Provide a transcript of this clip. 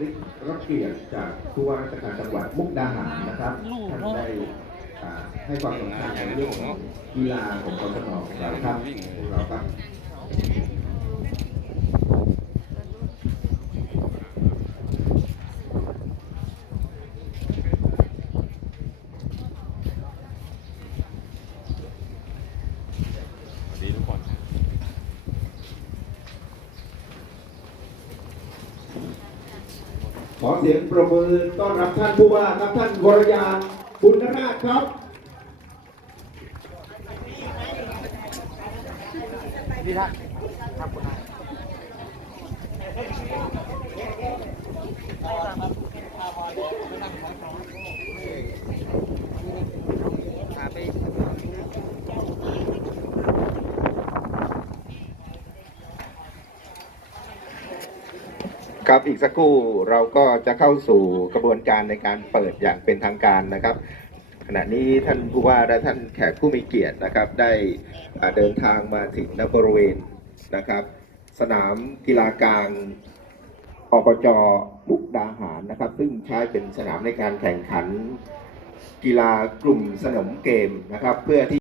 ริศรับเกียรติจากผู้ว่าราชการจังหวัดมุกดาหารนะครับท่านได้อ่าให้ความสำคัญในเรื่องของกีฬาของกศนของเราครับของเราครับ ขอเสียงประมือต้อนรับท่านผู้ว่าครับท่านวรยานบุญนาถครับครับ ครับอีกสักครู่เราก็จะเข้าสู่กระบวนการในการเปิดอย่างเป็นทางการนะครับ ขณะนี้ท่านผู้ว่าและท่านแขกผู้มีเกียรตินะครับ ได้เดินทางมาถึงณบริเวณนะครับ สนามกีฬากลางอบจมุกดาหารนะครับ ซึ่งใช้เป็นสนามในการแข่งขันกีฬากลุ่มสนมเกมนะครับ เพื่อที่